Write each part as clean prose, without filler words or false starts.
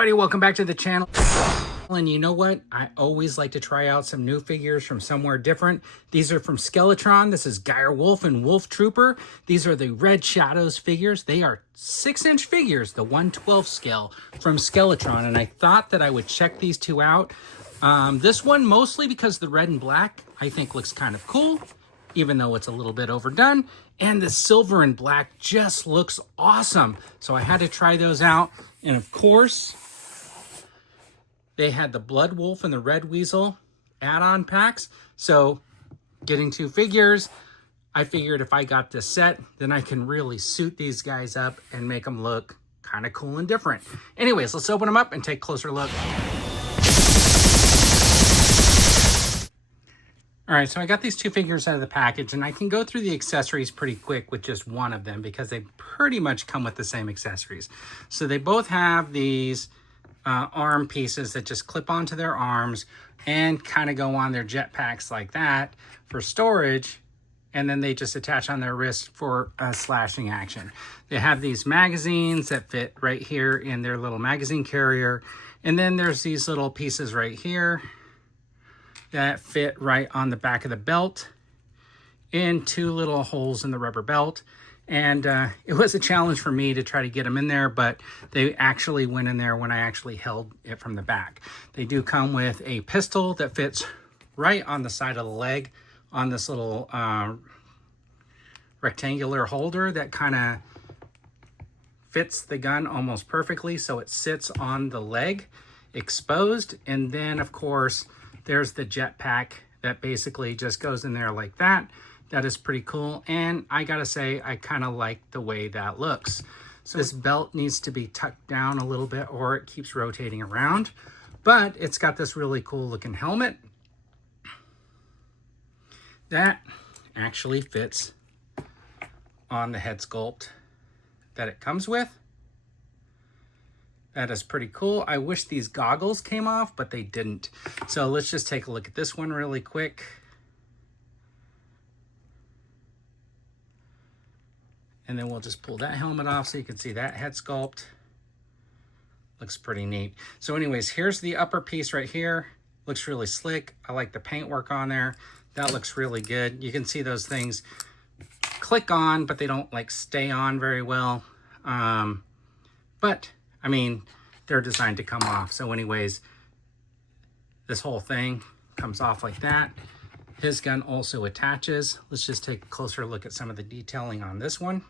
everybody, welcome back to the channel. And you know what? I always like to try out some new figures from somewhere different. These are from Skeletron. This is Gyre Wolf and Wolf Trooper. These are the Red Shadows figures. They are 6-inch figures, the 1/12 scale from Skeletron. And I thought that I would check these two out. This one mostly because the red and black I think looks kind of cool, even though it's a little bit overdone. And the silver and black just looks awesome. So I had to try those out. And of course, they had the Blood Wolf and the Red Weasel add-on packs. So getting two figures, I figured if I got this set, then I can really suit these guys up and make them look kind of cool and different. Anyways, let's open them up and take a closer look. All right, so I got these two figures out of the package, and I can go through the accessories pretty quick with just one of them because they pretty much come with the same accessories. So they both have these arm pieces that just clip onto their arms and kind of go on their jetpacks like that for storage, and then they just attach on their wrist for slashing action. They have these magazines that fit right here in their little magazine carrier, and then there's these little pieces right here that fit right on the back of the belt in two little holes in the rubber belt. And it was a challenge for me to try to get them in there, but they actually went in there when I actually held it from the back. They do come with a pistol that fits right on the side of the leg on this little rectangular holder that kind of fits the gun almost perfectly. So it sits on the leg exposed. And then of course, there's the jetpack that basically just goes in there like that. That is pretty cool. And I gotta say, I kind of like the way that looks. So this belt needs to be tucked down a little bit or it keeps rotating around. But it's got this really cool looking helmet that actually fits on the head sculpt that it comes with. That is pretty cool. I wish these goggles came off, but they didn't. So let's just take a look at this one really quick. And then we'll just pull that helmet off so you can see that head sculpt. Looks pretty neat. So anyways, here's the upper piece right here. Looks really slick. I like the paintwork on there. That looks really good. You can see those things click on, but they don't like stay on very well. But I mean, they're designed to come off. So anyways, this whole thing comes off like that. His gun also attaches. Let's just take a closer look at some of the detailing on this one.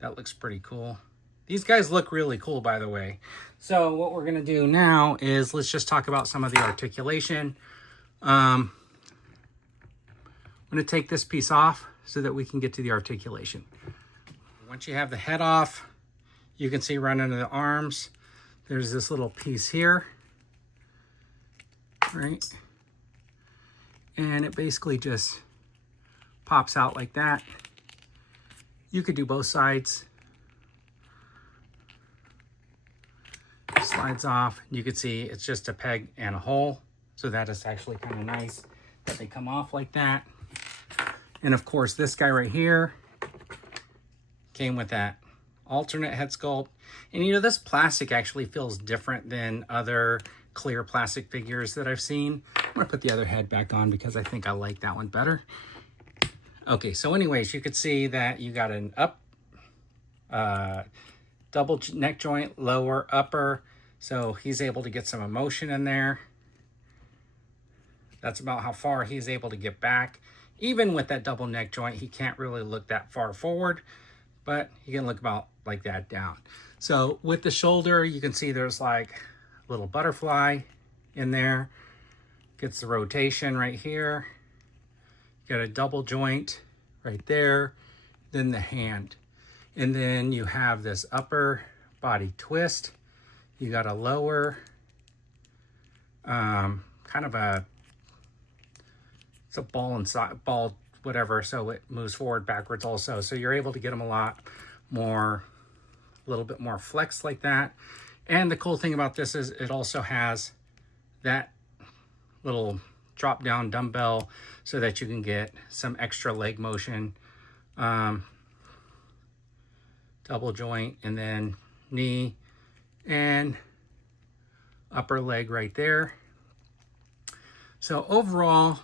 That looks pretty cool. These guys look really cool, by the way. So what we're gonna do now is let's just talk about some of the articulation. I'm gonna take this piece off so that we can get to the articulation. Once you have the head off, you can see right under the arms, there's this little piece here, right? And it basically just pops out like that. You could do both sides. Slides off. You can see it's just a peg and a hole. So that is actually kind of nice that they come off like that. And of course, this guy right here came with that alternate head sculpt. And you know, this plastic actually feels different than other clear plastic figures that I've seen. I'm gonna put the other head back on because I think I like that one better. Okay, so anyways, you could see that you got an up, double neck joint, lower, upper. So he's able to get some emotion in there. That's about how far he's able to get back. Even with that double neck joint, he can't really look that far forward, but he can look about like that down. So with the shoulder, you can see there's like a little butterfly in there. Gets the rotation right here. You got a double joint right there. Then the hand. And then you have this upper body twist. You got a lower, kind of a, it's a ball inside, ball whatever, so it moves forward, backwards also. So you're able to get them a lot more, a little bit more flex like that. And the cool thing about this is it also has that little drop down dumbbell so that you can get some extra leg motion. Double joint, and then knee, and upper leg right there. So overall,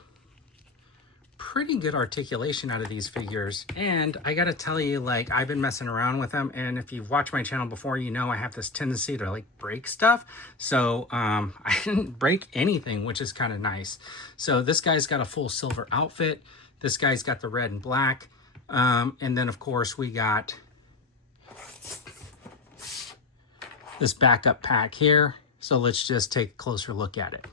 pretty good articulation out of these figures. And I gotta tell you, like, I've been messing around with them, and if you've watched my channel before, you know I have this tendency to like break stuff. So I didn't break anything, which is kind of nice. So this guy's got a full silver outfit. This guy's got the red and black. And then of course we got this backup pack here. So let's just take a closer look at it.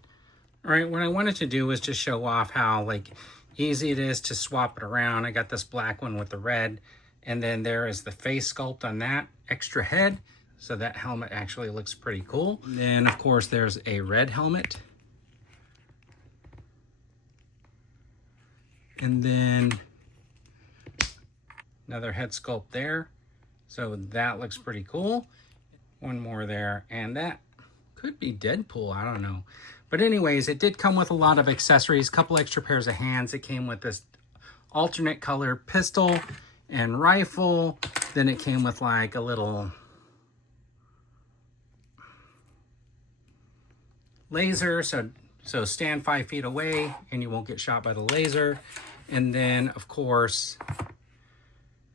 All right, what I wanted to do was just show off how like easy it is to swap it around. I got this black one with the red, and then there is the face sculpt on that extra head. So that helmet actually looks pretty cool. Then of course there's a red helmet. And then another head sculpt there. So that looks pretty cool. One more there, and that could be Deadpool, I don't know. But anyways, it did come with a lot of accessories, couple extra pairs of hands. It came with this alternate color pistol and rifle. Then it came with like a little laser, so stand 5 feet away and you won't get shot by the laser. And then of course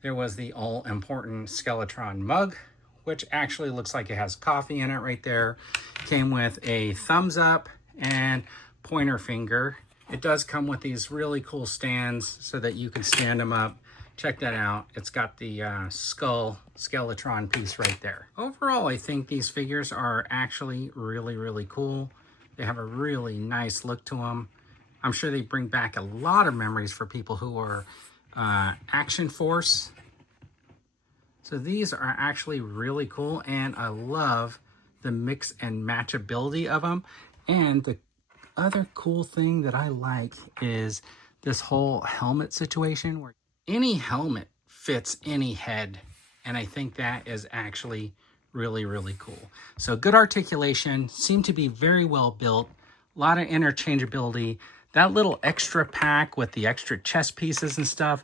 there was the all important Skeletron mug, which actually looks like it has coffee in it right there. Came with a thumbs up and pointer finger. It does come with these really cool stands so that you can stand them up. Check that out. It's got the skull Skeletron piece right there. Overall, I think these figures are actually really, really cool. They have a really nice look to them. I'm sure they bring back a lot of memories for people who are ActionForce. So these are actually really cool, and I love the mix and matchability of them. And the other cool thing that I like is this whole helmet situation where any helmet fits any head. And I think that is actually really, really cool. So good articulation, seem to be very well built, a lot of interchangeability. That little extra pack with the extra chest pieces and stuff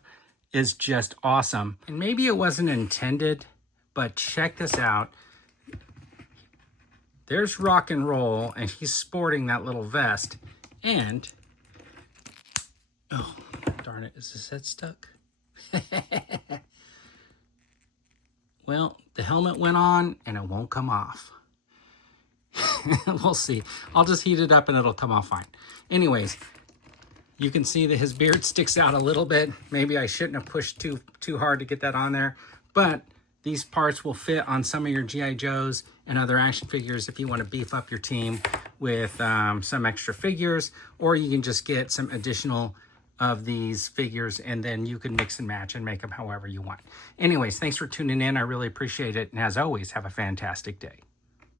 is just awesome. And maybe it wasn't intended, but check this out. There's Rock and Roll, and he's sporting that little vest. And, oh, darn it, is his head stuck? Well, the helmet went on, and it won't come off. We'll see. I'll just heat it up, and it'll come off fine. Anyways, you can see that his beard sticks out a little bit. Maybe I shouldn't have pushed too hard to get that on there, but these parts will fit on some of your G.I. Joes and other action figures if you want to beef up your team with some extra figures, or you can just get some additional of these figures and then you can mix and match and make them however you want. Anyways, thanks for tuning in. I really appreciate it. And as always, have a fantastic day.